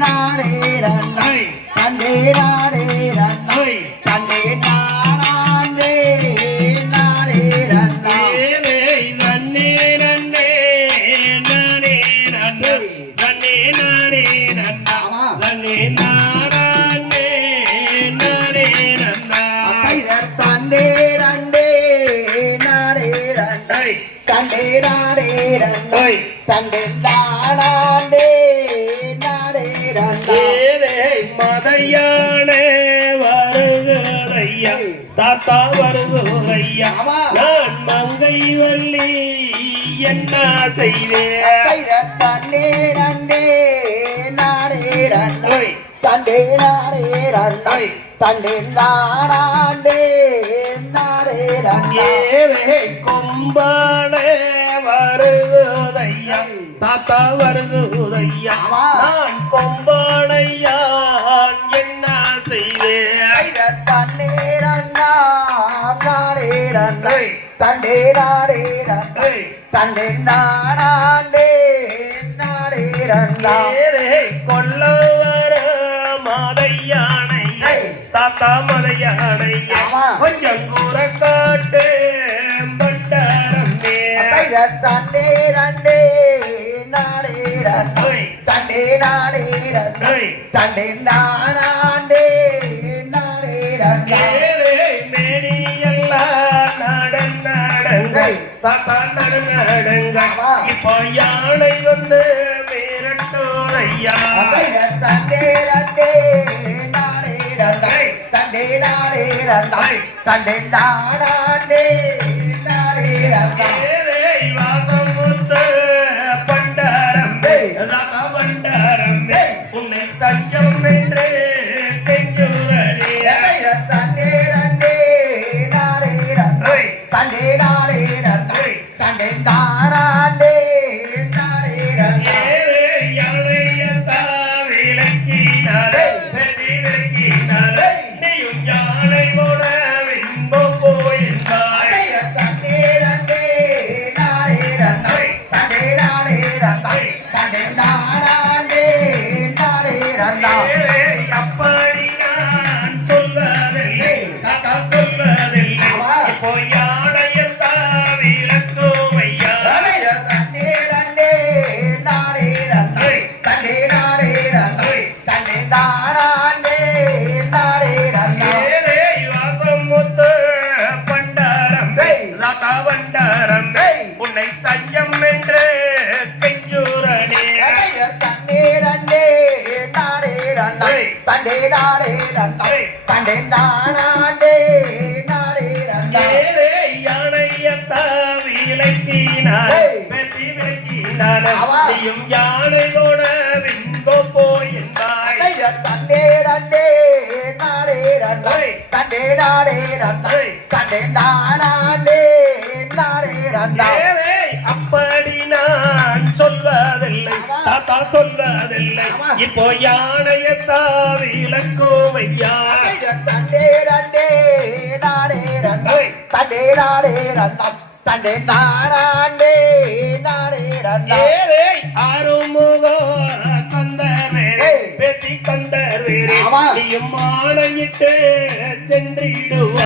நாடே நன்னை தண்டே நாடே நன்னை தண்டே நாடே நாடே நன்னை நன்னே நன்னே நாடே நன்னை தண்டே நாடே நன்னா நன்னே நாடே நாடே நன்னா தண்டே நண்டே நாடே நன்னை தண்டே நாடே நன்னை தண்டே நாடே நாடே நன்னை மதையானே வருகையா தாத்தா வருகையா நான் மங்கை வள்ளி என்ன செய்தேன் தண்டே நண்டே நாடே நன்னை தண்டே நாடே நன்னை தண்டே நாடே நாடே நன்னை கும்பானே வருகையா தாத்தா வருகையா நான் கொம்பானையா என்ன செய்தேன் தண்ணீர் அண்ணா நாடே நன்னை தண்டே நாடே நன்னை தண்டே நாடே நாடே நன்னா கொல்ல வர மதையானை தாத்தா மதையானையா கொஞ்சம் கூற காட்டு பண்டாரமே தண்டே நண்டே நாடே நன்னை தண்டே நாடே நன்னை தண்டே நாடே நாடே நன்னா மேடியெல்லாம் நடங்க தாத்தா நடங்க இப்போ யானை வந்து மீரட்டோரையா தண்டே நண்டே நாடே நன்னை தண்டே நாடே நன்னை தண்டே நாடே நாடே நன்னா வாசம் முத்த பண்டாரம்பே தாத்தா பண்டாரம்பே உன்னை தஞ்சம் என்று கெஞ்சுரனே தண்டே நண்டே நாடே நன்னை தண்டே நாடே நன்னை தண்டே நாடே நாடே நன்னா அப்படி நான் சொல்வதில்லை தாத்தா சொல்வதில்லை இப்போ யானையத்தா விளக்குமையா வாசம் முத்து பண்டாரம்பே தாத்தா பண்டாரம்பே உன்னை தஞ்சம் என்று கெஞ்சூரனே தண்டே நாடே நன்னை தண்டே நாடே நாடே நன்னா யானையத்தா விளக்கினார் வெற்றி விளக்கினாலும் யானை கூட விந்தோ போயிருந்தாய் தண்டே நண்டே நாடே நன்னை தண்டே நாடே நன்னை தண்டே நாடே நாடே நன்னா அப்படி நான் சொல்வதில்லை தாத்தா சொல்வதில்லை இப்போ யானையத்தா விளக்குமையா தண்டே நண்டே நாடே நன்னை தண்டே நாடே நன்னா தண்டே நாடே நாடே நன்னா ஆறுமுகோ கந்தவேரே பெத்தி கந்தவேரே நீயும் ஆணையிட்டு சென்றிடுவ